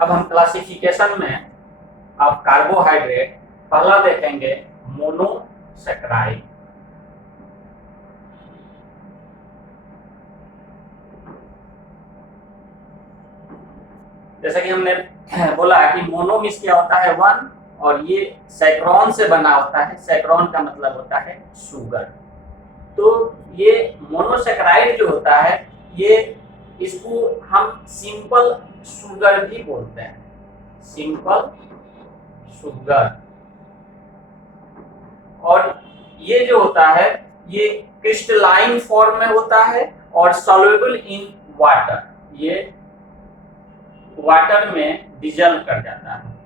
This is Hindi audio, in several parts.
अब हम क्लासिफिकेशन में अब कार्बोहाइड्रेट पहला देखेंगे मोनोसेक्राइड। जैसा कि हमने बोला कि मोनो मीन्स क्या होता है वन, और ये सैक्रोन से बना होता है। सैक्रोन का मतलब होता है शुगर। तो ये मोनोसेक्राइड जो होता है ये इसको हम सिंपल शुगर भी बोलते हैं, सिंपल शुगर। और ये जो होता है ये क्रिस्टलाइन फॉर्म में होता है और सॉल्युबल इन वाटर, ये वाटर में डिजल्व कर जाता है।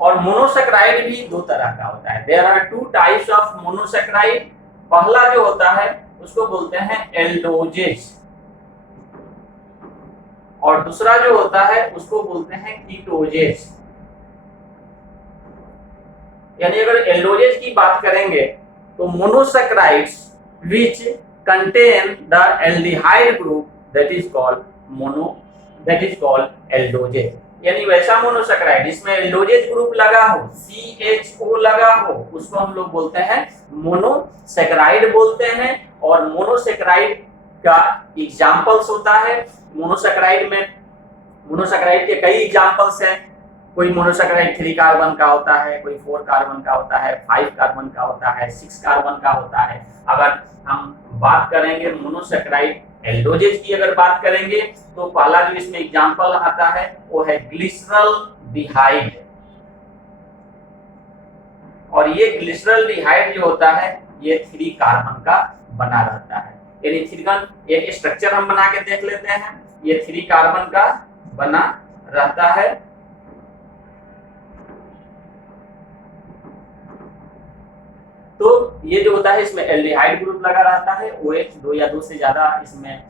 और मोनोसेक्राइड भी दो तरह का होता है। There are two types of monosaccharide. पहला जो होता है उसको बोलते हैं एल्डोजेज, और दूसरा जो होता है उसको बोलते हैं कीटोजेज। यानी अगर एल्डोजेज की बात करेंगे तो monosaccharides which contain the aldehyde group that is called aldoses. यानी वैसा मोनोसेक्राइड जिसमें एल्डोजेज ग्रुप लगा हो, CHO लगा हो, उसको हम लोग बोलते हैं मोनोसेक्राइड बोलते हैं। और मोनोसेक्राइड का एग्जांपल्स होता है। मोनोसेक्राइड के कई एग्जांपल्स हैं। कोई मोनोसेक्राइड 3 कार्बन का होता है, कोई 4 कार्बन का होता है, 5 कार्बन का होता है, 6 कार्बन का होता है। अगर हम बात करेंगे मोनोसेक्राइड एल्डोजेज की अगर बात करेंगे तो पहला जो इसमें एग्जांपल आता है वो है ग्लिसरल्डिहाइड। और ये ग्लिसरल्डिहाइड जो होता है ये 3 कार्बन का बना रहता है। यानी थ्रीगन एक स्ट्रक्चर हम बना के देख लेते हैं। ये 3 कार्बन का बना रहता है। तो ये जो होता है इसमें एल्डिहाइड ग्रुप लगा रहता है, OH 2 या 2 से ज्यादा इसमें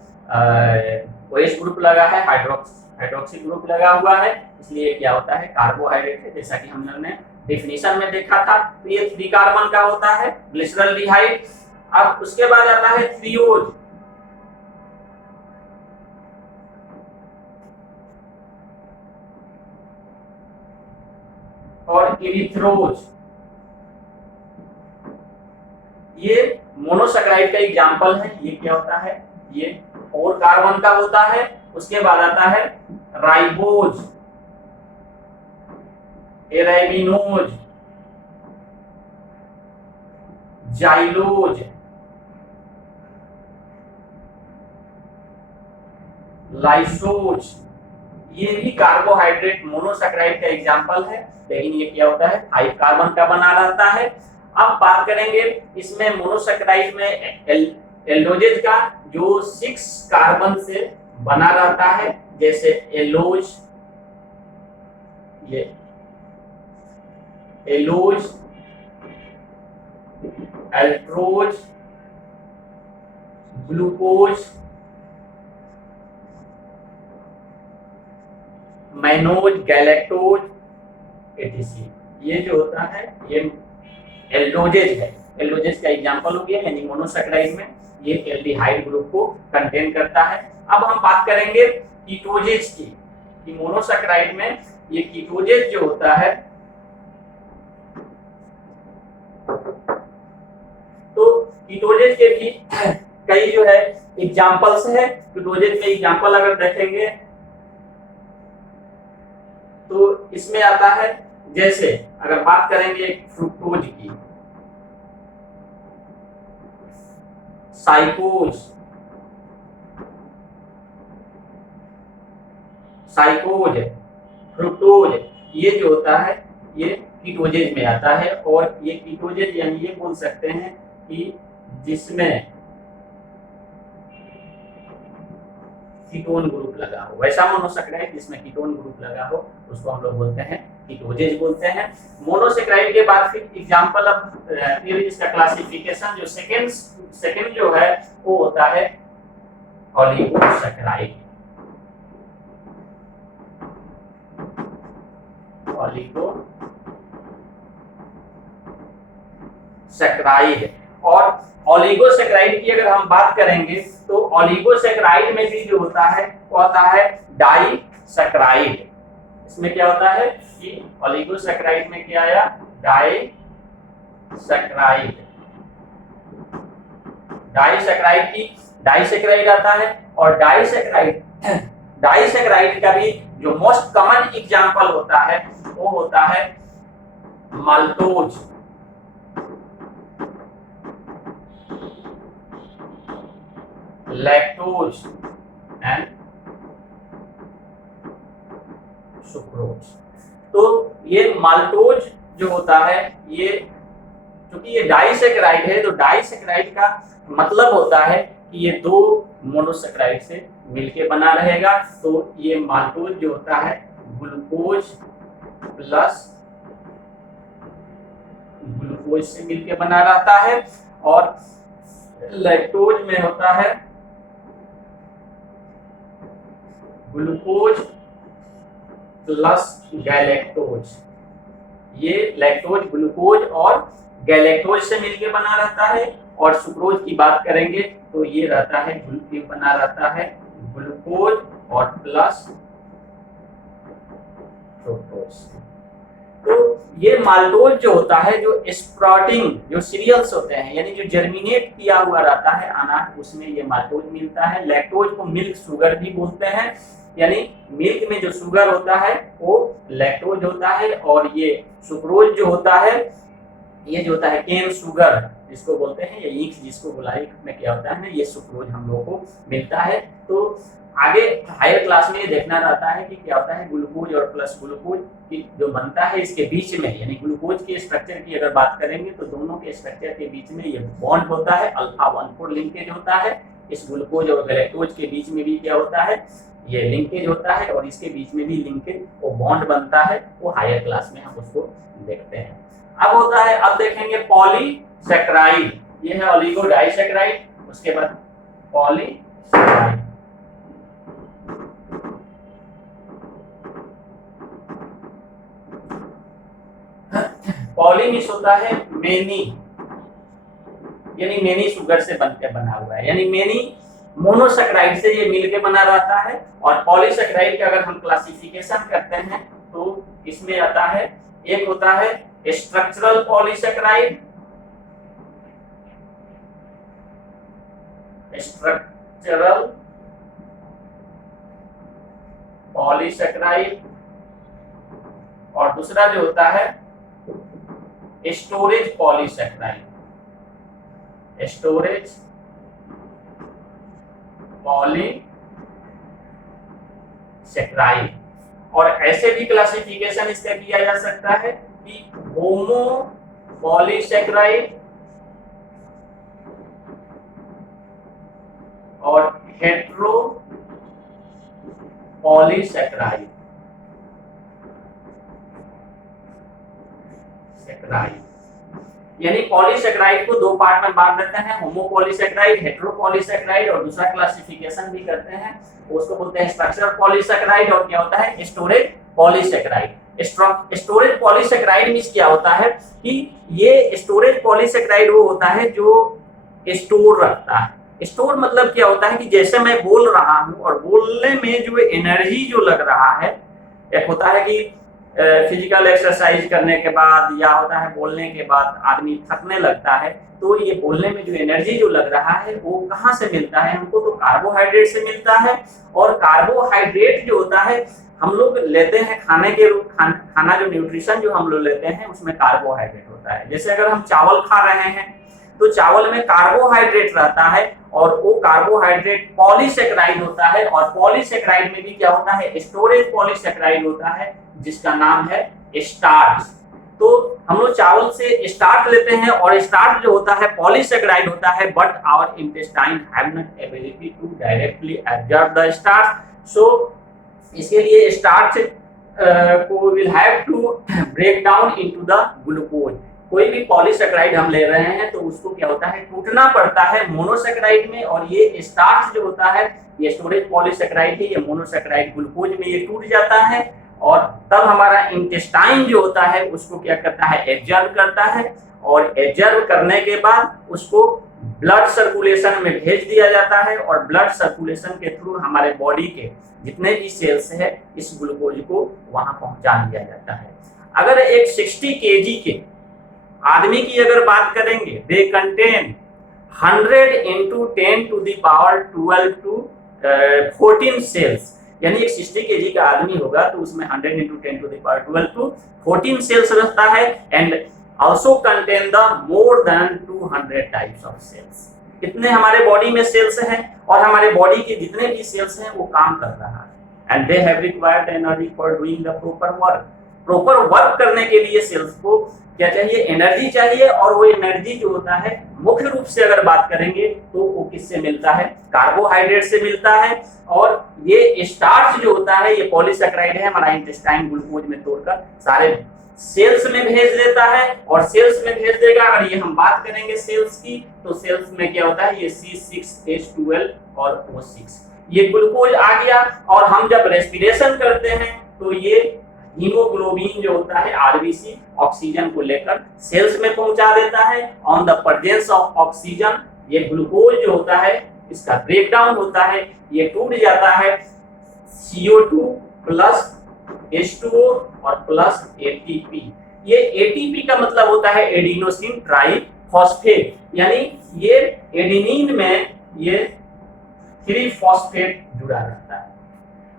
OH ग्रुप लगा है, हाइड्रोक्सी ग्रुप लगा हुआ है, इसलिए क्या होता है कार्बोहाइड्रेट है। जैसा कि हमने डेफिनेशन में देखा था। तो ये 3 कार्बन का होता है ग्लिसरल्डिहाइड। अब उसके बाद आता है थ्रियोज। और इरिथ्रोज। ये मोनोसेक्राइड का एग्जांपल है। ये क्या होता है, ये 4 कार्बन का होता है। उसके बाद आता है राइबोज, एराबिनोज, जाइलोज, लाइसोज। ये भी कार्बोहाइड्रेट मोनोसेक्राइड का एग्जांपल है, लेकिन ये क्या होता है 5 कार्बन का बना रहता है। अब बात करेंगे इसमें मोनोसेक्राइड में एल्डोजेज का जो 6 कार्बन से बना रहता है, जैसे एलोज, ये allose, altrose, glucose, mannose, galactose, etc। ये जो होता है ये एल्डोजेज है। एल्डोजेज का एग्जांपल हो गया, यानी मोनोसेक्राइड में ये एल्डिहाइड ग्रुप को कंटेन करता है। अब हम बात करेंगे कीटोजेज की, कि मोनोसेक्राइड में ये कीटोजेज जो होता है, तो कीटोजेज के भी कई जो है एग्जांपल्स है। कीटोजेज के एग्जांपल अगर देखेंगे तो इसमें आता है, जैसे अगर बात करेंगे फ्रुक्टोज की, साइकोज, फ्रुक्टोज, ये जो होता है ये कीटोजेज में आता है। और ये कीटोजेज यानी ये बोल सकते हैं कि जिसमें कीटोन ग्रुप लगा हो, वैसा मोनोसेक्राइड जिसमें कीटोन ग्रुप लगा हो उसको हम लोग बोलते हैं कीटोजेज बोलते हैं। मोनोसेक्राइड के बाद फिर एग्जांपल, अब फिर इसका क्लासिफिकेशन जो सेकंड जो है वो होता है ऑलिगोसेक्राइड। ऑलिगोसेक्राइड। और ऑलिगोसेक्राइड की अगर हम बात करेंगे तो ओलिगोसैकेराइड में भी जो होता है वो होता है डाइसैकेराइड। इसमें क्या होता है कि ओलिगोसैकेराइड में क्या आया, डाइसैकेराइड। डाइसैकेराइड आता है। और डाइसैकेराइड का भी जो मोस्ट कॉमन एग्जांपल होता है वो होता है माल्टोज, लैक्टोज एंड सुक्रोज। तो ये माल्टोज जो होता है, ये क्योंकि ये डाइसैकेराइड है तो डाइसैकेराइड का मतलब होता है कि ये दो मोनोसैकेराइड से मिलके बना रहेगा। तो ये माल्टोज जो होता है ग्लूकोज प्लस ग्लूकोज से मिलके बना रहता है। और लैक्टोज में होता है ग्लूकोज प्लस गैलेक्टोज। ये लैक्टोज ग्लूकोज और गैलेक्टोज से मिलके बना रहता है। और सुक्रोज की बात करेंगे तो ये रहता है बना रहता है ग्लूकोज और प्लस फ्रुक्टोज। तो ये माल्टोज जो होता है, जो स्प्राउटिंग जो सीरियल्स होते हैं यानी जो जर्मिनेट किया हुआ रहता है अनाज, उसमें ये माल्टोज मिलता है। लैक्टोज को मिल्क शुगर भी बोलते हैं, यानी मिल्क में जो शुगर होता है वो लैक्टोज होता है। और ये सुक्रोज जो होता है, ये जो होता है केन शुगर जिसको बोलते हैं, या ईख जिसको बुलाई में क्या होता है ना, ये सुक्रोज हम लोगों को मिलता है। तो आगे हायर क्लास में देखना रहता है कि क्या होता है ग्लूकोज और प्लस ग्लूकोज की जो बनता है इसके बीच में, यानी ग्लूकोज के स्ट्रक्चर की अगर बात करेंगे तो दोनों के स्ट्रक्चर के बीच में ये बॉन्ड होता है, अल्फा 1,4 लिंकेज होता है। इस ग्लूकोज और गैलेक्टोज के बीच में भी क्या होता है, ये लिंकेज होता है। और इसके बीच में भी लिंकेज वो बॉन्ड बनता है, वो हायर क्लास में हम उसको देखते हैं। अब होता है, अब देखेंगे पॉलीसैकेराइड। ये है ओलिगोडाइसैकेराइड, उसके बाद पॉलीसैकेराइड। पॉली मीन्स होता है मेनी, यानी मेनी शुगर से बनकर बना हुआ है, यानी मेनी मोनोसैकेराइड से ये मिलके बना रहता है। और पॉलीसैकेराइड का अगर हम क्लासिफिकेशन करते हैं तो इसमें आता है, एक होता है स्ट्रक्चरल पॉलीसैकेराइड, स्ट्रक्चरल पॉलीसैकेराइड, और दूसरा जो होता है स्टोरेज पॉलीसैकेराइड, स्टोरेज पॉलीसैकेराइड। और ऐसे भी क्लासिफिकेशन इसका किया जा सकता है कि होमो पॉलीसैकेराइड और हेट्रो पॉलीसैकेराइड। यानी पॉलीसैकेराइड को दो पार्ट में बांट देते हैं, होमो पॉलीसैकेराइड, हेट्रो पॉलीसैकेराइड। और दूसरा क्लासिफिकेशन भी करते हैं, उसको बोलते हैं स्ट्रक्चरल पॉलीसैकेराइड। और क्या होता है storage polysaccharide. Storage polysaccharide means क्या होता है कि ये स्टोरेज पॉलीसैकेराइड वो होता है जो स्टोर रखता है। स्टोर मतलब क्या होता है कि जैसे मैं बोल रहा हूं और बोलने में जो एनर्जी जो लग रहा है, एक होता है कि फिजिकल एक्सरसाइज करने के बाद या होता है बोलने के बाद आदमी थकने लगता है, तो ये बोलने में जो एनर्जी जो लग रहा है वो कहाँ से मिलता है हमको, तो कार्बोहाइड्रेट से मिलता है। और कार्बोहाइड्रेट जो होता है हम लोग लेते हैं खाने के रूप, खाना जो न्यूट्रिशन जो हम लोग लेते हैं उसमें कार्बोहाइड्रेट होता है। जैसे अगर हम चावल खा रहे हैं तो चावल में कार्बोहाइड्रेट रहता है और वो कार्बोहाइड्रेट पॉलीसैकेराइड होता है। और पॉलीसैकेराइड में भी क्या होता है स्टोरेज पॉलीसैकेराइड होता है जिसका नाम है स्टार्च। तो हम लोग चावल से स्टार्च लेते हैं और स्टार्च जो होता है पॉलीसैकेराइड होता है, but our intestine have not ability to directly absorb the starch. So इसके लिए स्टार्च को will have to break down into the glucose. कोई भी पॉलीसैकेराइड हम ले रहे हैं तो उसको क्या होता है टूटना पड़ता है मोनोसैकेराइड में। और ये स्टार्च जो होता है ये स्टोरेज पॉलीसैकेराइड है, ये मोनोसैकेराइड ग्लूकोज में ये टूट जाता है। और तब हमारा इंटेस्टाइन जो होता है उसको क्या करता है एब्जॉर्ब करता है। और एब्जॉर्ब करने के बाद उसको ब्लड सर्कुलेशन में भेज दिया जाता है और ब्लड सर्कुलेशन के थ्रू हमारे बॉडी के जितने भी सेल्स है इस ग्लूकोज को वहां पहुंचा दिया जाता है। अगर एक 60 केजी के आदमी की अगर बात करेंगे, they contain 100 into 10 to the power 12 to 14 cells, यानी एक 60 केजी का आदमी होगा तो उसमें 100 into 10 to the power 12 to 14 sales रहता है and also contain the more than 200 types of cells। कितने हमारे बॉडी में सेल्स हैं और हमारे बॉडी के जितने भी सेल्स हैं वो काम कर रहा है and they have required energy for doing the proper work. Proper work करने के लिए सेल्स को क्या चाहिए? एनर्जी चाहिए। और वो एनर्जी जो होता है मुख्य रूप से अगर बात करेंगे तो वो किससे मिलता है? कार्बोहाइड्रेट से मिलता है। और ये स्टार्च जो होता है ये पॉलीसैकेराइड है, हमारा इंटेस्टाइन ग्लूकोज में तोड़कर सारे सेल्स में भेज देता है और सेल्स में भेज देगा। अगर ये हम बात करेंगे सेल्स की तो सेल्स में क्या होता है? ये C6H12 और O6 ये ग्लूकोज आ गया। और हम जब रेस्पिरेशन करते हैं तो ये हीमोग्लोबिन जो होता है आरबीसी ऑक्सीजन को लेकर सेल्स में पहुंचा देता है। On the presence of oxygen ये ग्लूकोज जो होता है इसका ब्रेकडाउन होता है, ये टूट जाता है CO2 प्लस H2O और प्लस ATP। ये ATP का मतलब होता है एडिनोसिन ट्राइफॉस्फेट, यानी ये एडेनिन में ये 3 फॉस्फेट जुड़ा रहता है।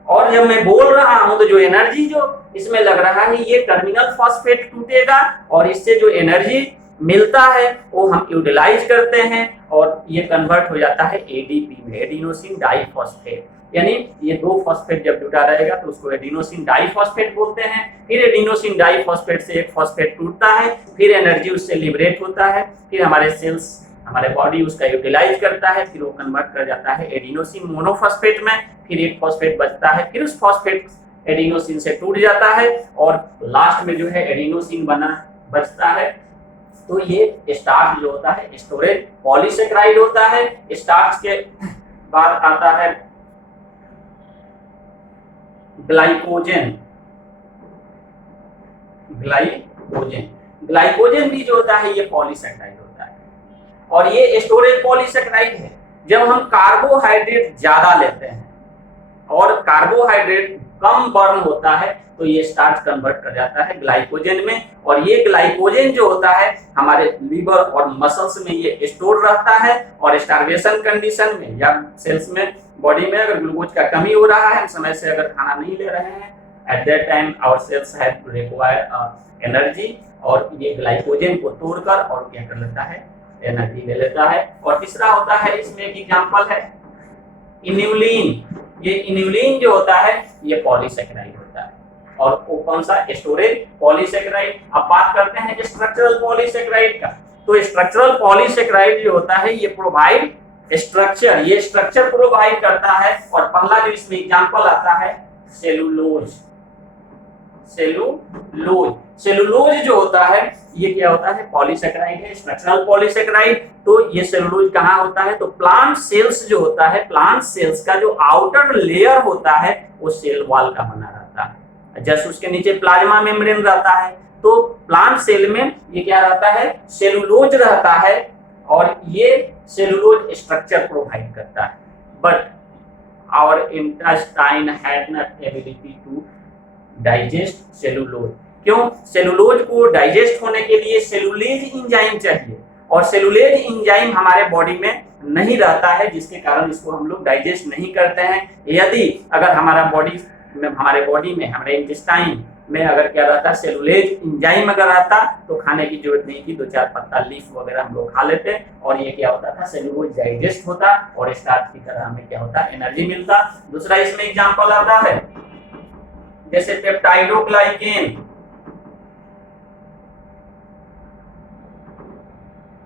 और जब मैं बोल रहा हूं तो जो एनर्जी जो इसमें लग रहा है ये टर्मिनल फॉस्फेट टूटेगा और इससे जो एनर्जी मिलता है वो हम यूटिलाइज करते हैं और ये कन्वर्ट हो जाता है ADP में, एडिनोसिन डाइफॉस्फेट। यानी ये 2 फॉस्फेट जब जुड़ा रहेगा तो उसको एडिनोसिन डाइफॉस्फेट बोलते हैं। फिर एडिनोसिन डाइफॉस्फेट से एक फॉस्फेट टूटता है, फिर एनर्जी उससे लिबरेट होता है, फिर हमारे सेल्स हमारे बॉडी उसका यूटिलाइज करता है, फिर वो कन्वर्ट कर जाता है एडिनोसिन मोनोफॉस्फेट में, फिर एक फॉस्फेट बचता है, फिर उस फॉस्फेट एडिनोसिन से टूट जाता है और लास्ट में जो है एडिनोसिन बचता है। तो ये स्टार्च जो होता है स्टोरेज पॉलीसैकेराइड होता है। स्टार्च के बाद आता है ग्लाइकोजन। ग्लाइकोजन भी जो होता है ये पॉलीसैकेराइड होता है और ये स्टोरेज पॉलीसैकेराइड है। जब हम कार्बोहाइड्रेट ज्यादा लेते हैं और कार्बोहाइड्रेट कम बर्न होता है तो ये स्टार्च कन्वर्ट कर जाता है ग्लाइकोजन में और ये ग्लाइकोजन जो होता है हमारे लीवर और मसल्स में ये स्टोर रहता है और स्टार्वेशन कंडीशन में या सेल्स में बॉडी में अगर ग्लूकोज का कमी हो रहा है, समय से अगर खाना नहीं ले रहे हैं, at that time our cells have to require energy और ये ग्लाइकोजन को तोड़कर और क्या कर लेता है? एनर्जी ले लेता है। और तीसरा होता है इसमें एक एग्जांपल है इन्युलिन। ये इन्युलिन जो होता है ये पॉलीसैकेराइड होता है और वो कौन सा? Storage polysaccharide. अब बात करते हैं स्ट्रक्चरल पॉलीसैकेराइड का। तो स्ट्रक्चरल पॉलीसैकेराइड जो होता है ये प्रोवाइड स्ट्रक्चर, ये स्ट्रक्चर प्रोवाइड करता है। और पहला जो इसमें एग्जांपल आता है सेलुलोज। सेलुलोज जो होता है ये क्या होता है? पॉलीसैकेराइड है, स्ट्रक्चरल पॉलीसैकेराइड। तो ये सेलुलोज कहाँ होता है? तो प्लांट सेल्स जो होता है, प्लांट सेल्स का जो आउटर लेयर होता है वो सेल वॉल का बना रहता है, जस्ट उसके नीचे प्लाज्मा मेम्ब्रेन रहता है। तो प्लांट सेल में ये क्या रहता है? सेलुलोज रहता है और ये सेलुलोज स्ट्रक्चर प्रोवाइड करता है। But our intestine had not ability to digest cellulose. क्यों? सेलुलोज को डाइजेस्ट होने के लिए सेलुलेज एंजाइम चाहिए और सेलुलेज एंजाइम हमारे बॉडी में नहीं रहता है, जिसके कारण इसको हम लोग डाइजेस्ट नहीं करते हैं। यदि अगर हमारे बॉडी में हमारे इंटेस्टाइन में अगर क्या रहता, सेलुलेज एंजाइम अगर रहता तो खाने की जरूरत नहीं थी, 2-4 पत्ता लीफ वगैरह हम लोग खा लेते और ये क्या होता था? सेलुलोज डाइजेस्ट होता और स्टार्च की तरह हमें क्या होता? एनर्जी मिलता। दूसरा इसमें एग्जांपल आता है जैसे पेप्टाइडोग्लाइकेन।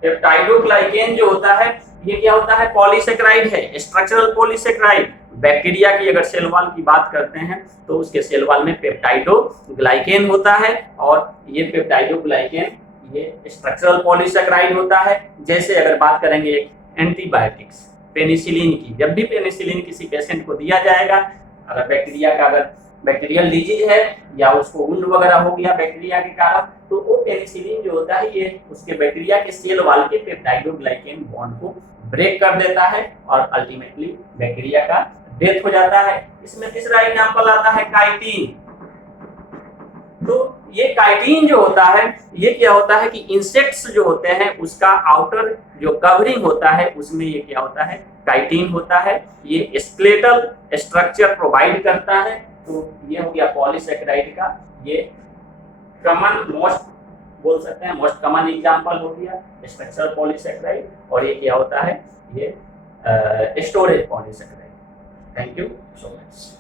पेप्टाइडोग्लाइकेन जो होता है ये क्या होता है? पॉलीसैकेराइड है, स्ट्रक्चरल पॉलीसैकेराइड। बैक्टीरिया की अगर सेल वॉल की बात करते हैं तो उसके सेल वॉल में पेप्टाइडोग्लाइकेन होता है और ये पेप्टाइडोग्लाइकेन ये स्ट्रक्चरल पॉलीसैकेराइड होता है। जैसे अगर बात करेंगे एंटीबायोटिक्स पेनिसिलिन की, जब भी पेनिसिलिन किसी पेशेंट को दिया जाएगा, अगर बैक्टीरिया का अगर बैक्टीरियल डिजीज है या उसको वुंड वगैरह हो गया बैक्टीरिया के कारण, तो वो पेनिसिलिन जो होता है ये उसके बैक्टीरिया के सेल वॉल के पेप्टाइडोग्लाइकेन बॉन्ड को ब्रेक कर देता है और अल्टीमेटली बैक्टीरिया का डेथ हो जाता है। इसमें तीसरा एग्जांपल आता है काइटिन। तो ये काइटिन जो होता है ये क्या होता है कि इंसेक्ट्स जो होते हैं उसका आउटर जो कवरिंग होता है उसमें ये क्या होता है, काइटिन होता है। ये स्केलेटल स्ट्रक्चर प्रोवाइड करता है। तो ये हो गया पॉलीसेकेराइड का ये कॉमन मोस्ट बोल सकते हैं, मोस्ट कॉमन एग्जांपल हो गया स्ट्रक्चरल पॉलीसेकेराइड। और ये क्या होता है, ये storage polysaccharide. Thank you so much.